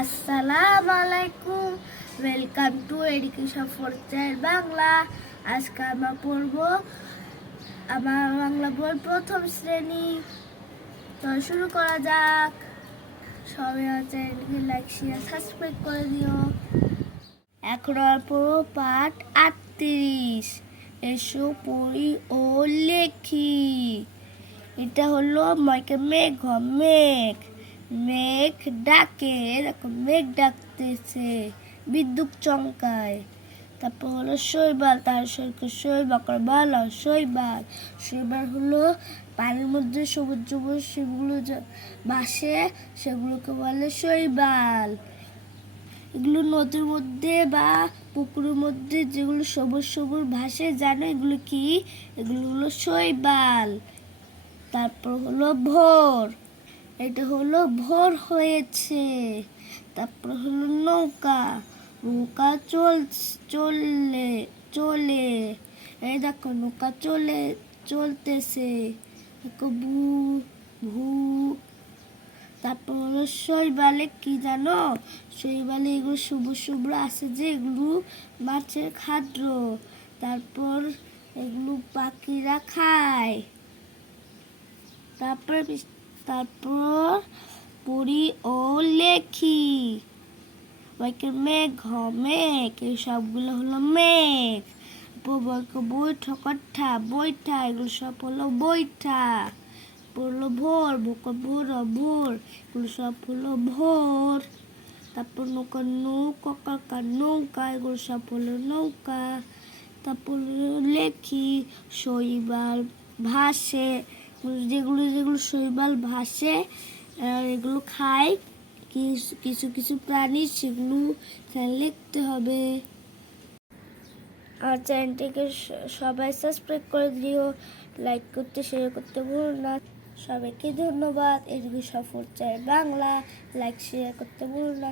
আসসালামু আলাইকুম welcome to education for child Bangla আজকে আমরা পড়ব, আমার বাংলা বই প্রথম শ্রেণি। তো শুরু করা যাক। সবাই চ্যানেলকে লাইক শেয়ার সাবস্ক্রাইব করে দিও। এখন পড়ব পাঠ আটত্রিশ। এসো পড়ি ও লেখি। এটা হলো মেঘ মেঘ। মেঘ ডাকে, এরকম মেঘ ডাকতেছে, বিদ্যুৎ চমকায়। তারপর হলো শৈবাল, তার সরকার শৈবাল বাল শৈবাল। শৈবাল হলো পানির মধ্যে সবুজ সবুজ সেগুলো ভাসে সেগুলোকে বলে শৈবাল। এগুলো নদীর মধ্যে বা পুকুরের মধ্যে যেগুলো সবুজ সবুজ ভাসে, জানো এগুলো কি? এগুলো হলো শৈবাল। তারপর হলো ভোর। এটা হলো ভোর হয়েছে। তারপর হলো নৌকা। নৌকা চল, চললে, চলে। এই দেখো নৌকা চলে, চলতেছে। দেখো ভু ভু। তারপর হলো শৈবালে কি জানো? শৈবালে এগুলো সবুজ সবুজ আছে যে এগুলো মাছের খাদ্য তারপর এগুলো পাখিরা খায়। তারপর তারপর পড়ি ও লেখি। ওইকে মেঘ হ মেঘ, এই সবগুলো হলো মেঘ। বৈঠা কঠা বৈঠা, এগুলো সব হলো বৈঠা। পড়ল ভোর, বোকা ভোর ভোর এগুলো সব হলো ভোর। তারপর নৌকা নৌকা কাকা নৌকা, এগুলো সব হলো নৌকা। তারপর লেখি, শৈবাল, ভাসে যেগুলো যেগুলো শৈবাল ভাসে এগুলো খায় কিছু কিছু প্রাণী সেগুলো লিখতে হবে। আর চ্যানেলটিকে সবাই সাবস্ক্রাইব করে দিও, লাইক করতে শেয়ার করতে ভুলো না। সবাইকে ধন্যবাদ এদিকে সফর চাই বাংলা, লাইক শেয়ার করতে ভুলো না।